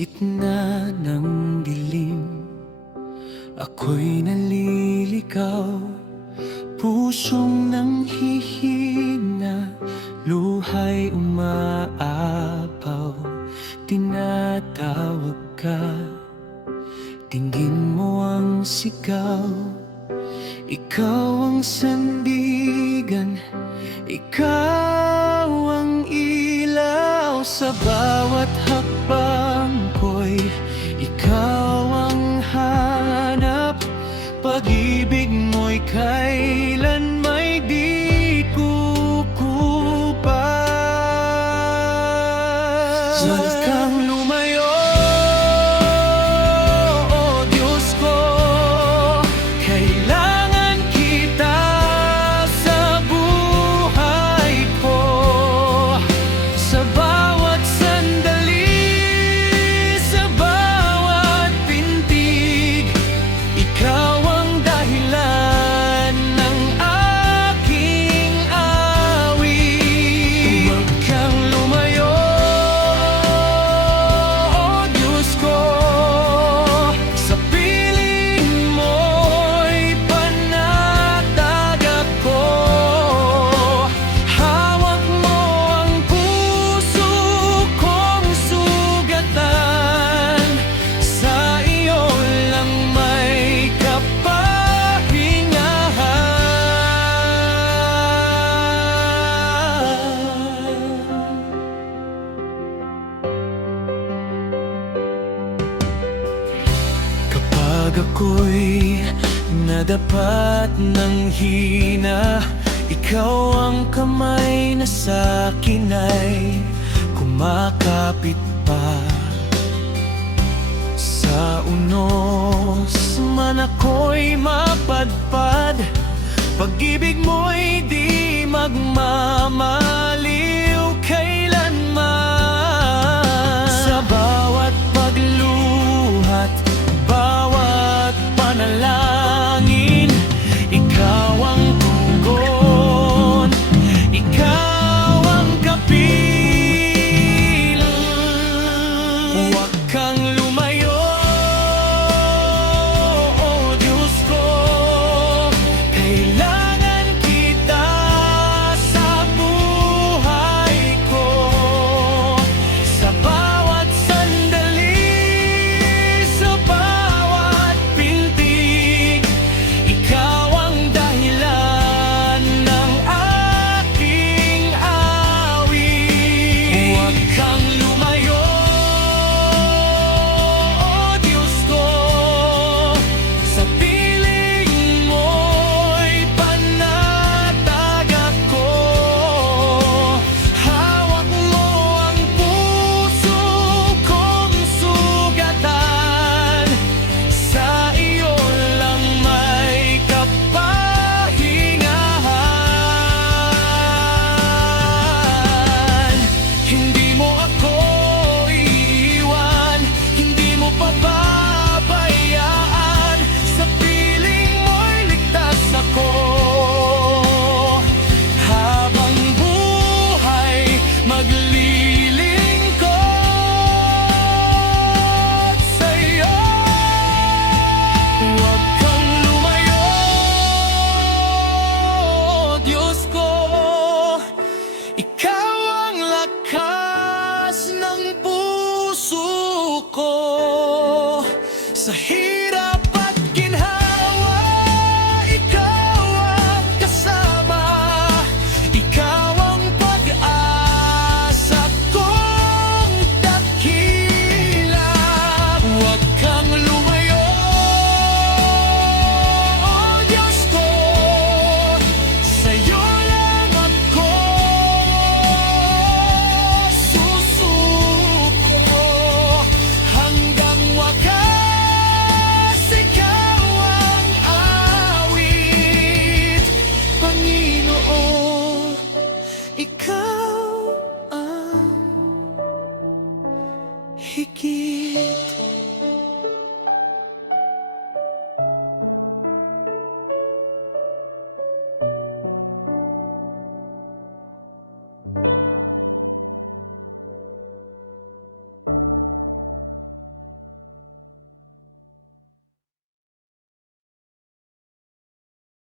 gitna ng dilim, ako'y naliligaw. Pusong nanghihina, luha'y umaapaw. Tinatawag ka, tingin mo ang sigaw. Ikaw ang sandigan, ikaw ang ilaw. Sa bawat hakbang ko'y ikaw ang hanap. Pag-ibig mo'y kailan may di kukupas. Huwag kang lumayo, o Diyos ko. Kailangan kita sa buhay ko. Sa bawat sandali, sa bawat pintig, ikaw ang dahilan ng aking awit. Huwag kang lumayo, o Diyos ko. Sa piling mo'y panatag ako. Hawak mo ang puso kong sugatan. Sa iyo lang may kapag ako'y nadapat ng hina, ikaw ang kamay na sa'kin ay kumakapit pa. Sa unos man ako'y mapadpad, pag-ibig mo'y di magmamaliw kailanman. Sa bawat pagluhat, bawat panalangin, ikaw ang tugon, ikaw ang kapiling. Huwag kang lumayo, o Diyos ko. Kailangan kita sa buhay ko. Sa bawat sandali, sa bawat pintig, ikaw ang dahilan ng aking awit. Huwag kang lumayo, o Diyos ko. Sa piling mo'y panatag ako. Hawak mo ang puso kong sugatan. Sa iyo lang may kapahingahan. Hindi mo ako iiwan, hindi mo pababayaan. Sa piling mo'y ligtas ako. Habang buhay, maglilingkod sa'yo. Huwag kang lumayo, o Diyos ko. Ikaw ang lakas ng puso ko. Sa hirap